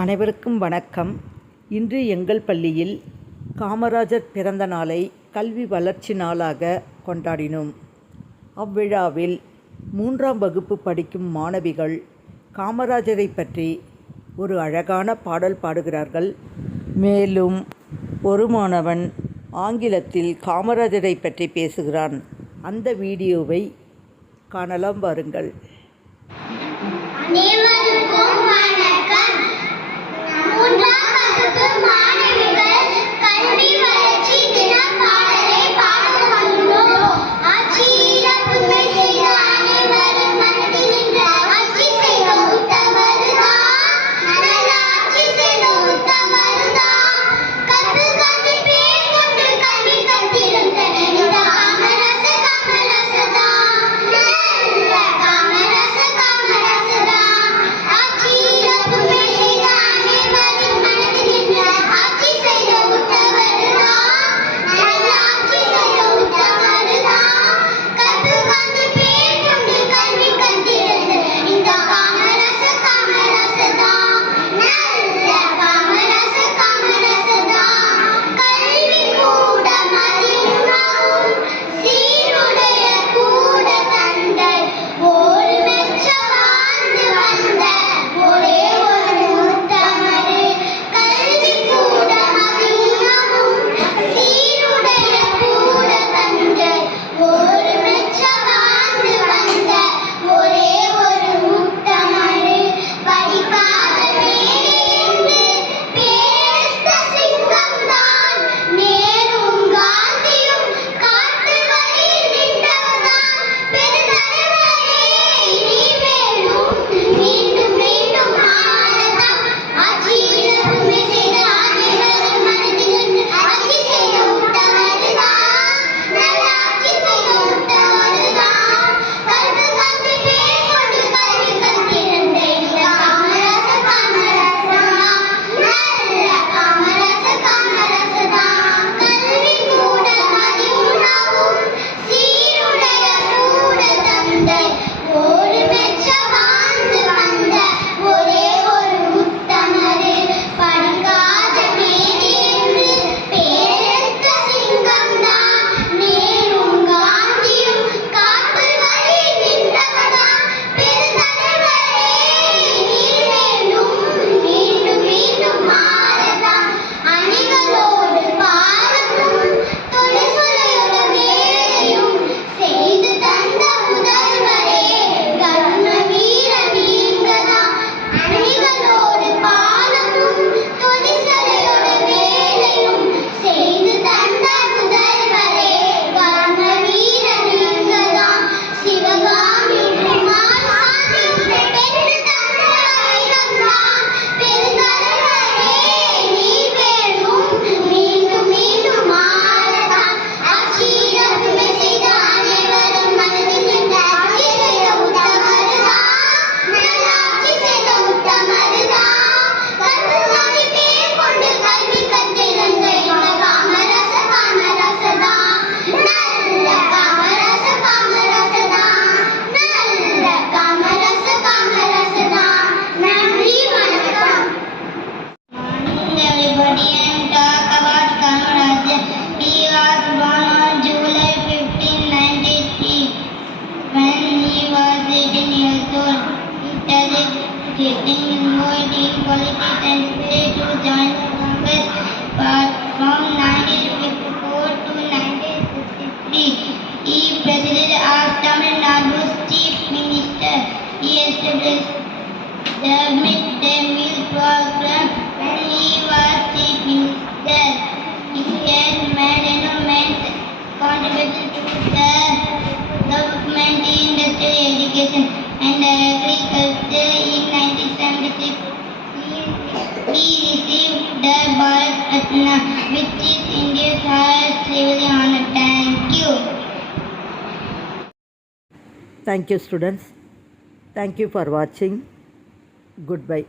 அனைவருக்கும் வணக்கம். இன்று எங்கள் பள்ளியில் காமராஜர் பிறந்த நாளை கல்வி வளர்ச்சி நாளாக கொண்டாடினோம். அவ்விழாவில் 3ஆம் வகுப்பு படிக்கும் மாணவிகள் காமராஜரை பற்றி ஒரு அழகான பாடல் பாடுகிறார்கள். மேலும் ஒரு மாணவன் ஆங்கிலத்தில் காமராஜரை பற்றி பேசுகிறான். அந்த வீடியோவை காணலாம் வாருங்கள். அனைவருக்கும் வணக்கம். 3ஆம் வகுப்பு மாணவிகள் கல்வி வளர்ச்சி தின பாடலை பாட வந்துள்ளோம். ஆட்சியில புதுமை செய்த அனைவரும் மனதில் நின்ற ஆட்சி செய்த உத்தமருதான், நல்ல ஆட்சி செய்த உத்தமருதான். கற்று கற்று பேர் கொண்டு கல்வி கற்றிருந்த இந்த காமராச காமராசதான், நல்ல காமராச காமராசதான். ஆட்சியில புதுமை செய்த அனைவரும் மனதில் நின்ற ஆட்சி செய்த உத்தமருதான், நல்ல ஆட்சி செய்த உத்தமருதான். கற்று கற்று பேர் கொண்டு கல்வி கற்றிருந்த இந்த காமராச காமராசதான், நல்ல காமராச காமராசதான். கல்வி கூட மதியுணவும் சீருடைய கூட தந்தை, ஓர் மெச்ச வாழ்ந்து வந்த ஒரே ஒரு உத்தமரு. கல்வி கூட மதியுணவும் சீருடைய கூட தந்தை, ஓர் மெச்ச வாழ்ந்து வந்த ஒரே ஒரு உத்தமரு. படிக்காத மேலே பேர்த்த சிங்கம்தான், நேரும் காந்தியும் காட்டு வழியில் நின்றவர்தான். பெருந்தலைவரே நீ வேணும், மீண்டும் மீண்டும் ஆளதான். ஆட்சியில் உண்மை செய்த அனைவரும் மனதில் நின்று ஆட்சி செய்த உத்தமருதான், நல்ல ஆட்சி செய்த உத்தமருதான். கற்று கற்று பேர் கொண்டு கல்வி கற்றிருந்த இந்த காமராச காமராசதான், நல்ல காமராச காமராசதான். கல்வி கூட மதியுணவும் சீருடைய கூட தந்தை, ஒரு மெச்ச வாழ்ந்து வந்த ஒரே ஒரு உத்தமரு. படிக்காத மேலே என்று பேரெடுத்த சிங்கம்தான், நேரும் காந்தியும் காட்டு வழியில் நின்றவர்தான். பெருந்தலைவரே நீ வேண்டும், மீண்டும் மீண்டும் ஆளதான். அணிகளோடு பாரமும் தொழிற்சொலையோட வேலையும் செய்து தந்த முதல்வரே, கர்ம வீர நீங்கதான். அணிகளோடு பாரமும் தொழிற்சொலையோட வேலையும் செய்து தந்த முதல்வரே, கர்ம வீர நீங்கதான். சிவகாமி குமார் சாமி பெற்று தந்த வைரம்தான். பெருந்தலைவரே நீ வேணும், மீண்டும் மீண்டும் ஆளதான். ஆட்சியில புதுமை செய்த அனைவரும் மனதில் நின்ற ஆட்சி செய்த உத்தமருதான், நல்ல ஆட்சி செய்த உத்தமருதான். கற்று கற்று பேர் கொண்டு கல்வி கற்றிருந்த இந்த காமராச காமராசதான், நல்ல காமராச காமராசதான், நல்ல காமராச காமராசதான். நன்றி, வணக்கம். Morning everybody, and talk about Kamarajar. He was born on July 15, 1993. When he was 18 years old, he started getting involved in politics and aspired to join the Congress. But from 1954 to 1963, he presided as Tamil Nadu's chief minister. He established the midday meal program when he was chief minister. He had made immense contribution to the development in industrial education and agriculture. In 1976, he received the Bharat Ratna, which is India's highest civil honor. Thank you. Thank you, students. Thank you for watching. Goodbye.